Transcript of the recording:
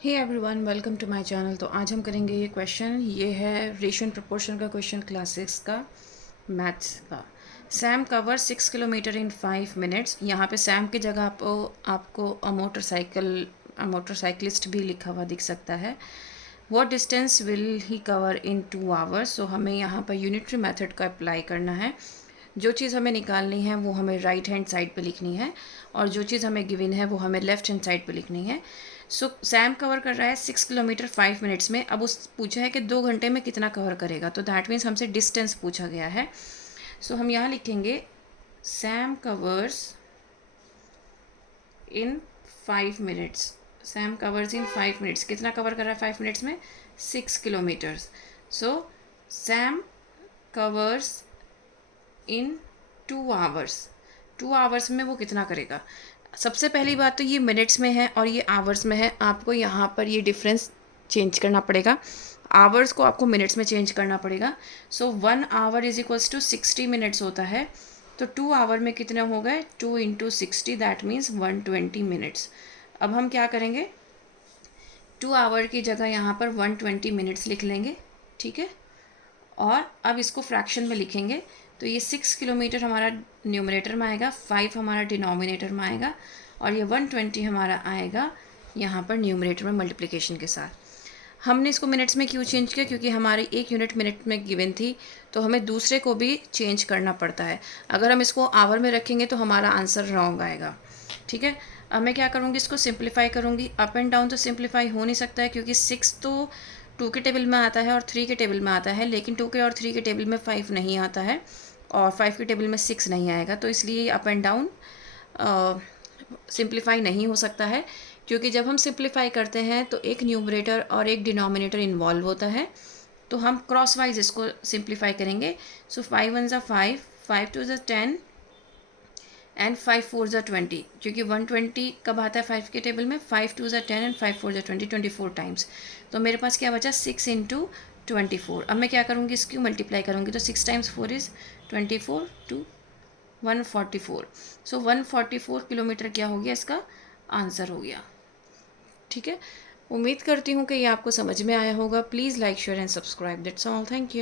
Hey everyone, welcome to my channel. तो आज हम करेंगे ये है रेशियो एंड प्रोपोर्शन का क्वेश्चन, क्लास 6 का मैथ्स का। Sam cover 6 kilometre in 5 minutes. यहाँ पे सैम की जगह आपको मोटरसाइकिलिस्ट भी लिखा हुआ दिख सकता है। What distance will he cover in 2 hours. So हमें यहाँ पर यूनिटरी मेथड का अप्लाई करना है। जो चीज़ हमें निकालनी है वो हमें राइट हैंड साइड पे लिखनी है, और जो चीज़ हमें गिवन है वो हमें लेफ्ट हैंड साइड पे लिखनी है। सो सैम कवर कर रहा है 6 किलोमीटर 5 मिनट्स में। अब उस पूछा है कि 2 घंटे में कितना कवर करेगा, तो दैट मीन्स हमसे डिस्टेंस पूछा गया है। सो हम यहाँ लिखेंगे सैम कवर्स इन 5 मिनट्स। सैम कवर्स इन 5 मिनट्स। कितना कवर कर रहा है 5 मिनट्स में? 6 किलोमीटर्स। सो सैम कवर्स इन 2 आवर्स। 2 आवर्स में वो कितना करेगा? सबसे पहली बात तो ये मिनट्स में है और ये आवर्स में है। आपको यहाँ पर ये डिफरेंस चेंज करना पड़ेगा। आवर्स को आपको मिनट्स में चेंज करना पड़ेगा। So 1 hour is equals to 60 minutes होता है। तो 2 आवर में कितने हो गए? 2 इंटू 60, दैट मीन्स 120 मिनट्स। अब हम क्या करेंगे, 2 आवर की जगह यहाँ पर 120 मिनट्स लिख लेंगे, ठीक है। और अब इसको फ्रैक्शन में लिखेंगे। तो ये 6 किलोमीटर हमारा न्यूमरेटर में आएगा, 5 हमारा डिनोमिनेटर में आएगा, और ये 120 हमारा आएगा यहाँ पर न्यूमरेटर में मल्टीप्लिकेशन के साथ। हमने इसको मिनट्स में क्यों चेंज किया? क्योंकि हमारी 1 यूनिट मिनट में गिवन थी, तो हमें दूसरे को भी चेंज करना पड़ता है। अगर हम इसको आवर में रखेंगे तो हमारा आंसर रॉन्ग आएगा, ठीक है। अब मैं क्या करूँगी, इसको सिंप्लीफाई करूँगी। अप एंड डाउन तो सिंप्लीफाई हो नहीं सकता है, क्योंकि 6 तो 2 के टेबल में आता है और 3 के टेबल में आता है, लेकिन 2 के और 3 के टेबल में 5 नहीं आता है, और 5 के टेबल में 6 नहीं आएगा। तो इसलिए अप एंड डाउन सिंप्लीफाई नहीं हो सकता है, क्योंकि जब हम सिंप्लीफाई करते हैं तो एक न्यूमरेटर और एक डिनोमिनेटर इन्वॉल्व होता है। तो हम क्रॉस वाइज इसको सिंप्लीफाई करेंगे। सो 5 1 ज़ा 5, 5 2 ज़ा 10 एंड 5 4 ज़ा 20, क्योंकि 120 कब आता है 5 के टेबल में? 5 2 ज़ा 10 एंड 5 4 ज़ा 20, 24 टाइम्स। तो मेरे पास क्या बचा? 6 इंटू 24। अब मैं क्या करूँगी, इसकी मल्टीप्लाई करूँगी। तो 6 times 4 is 24 to 144। So 144 kilometre क्या हो गया, इसका आंसर हो गया, ठीक है। उम्मीद करती हूँ कि ये आपको समझ में आया होगा। Please like share and subscribe. That's all, thank you.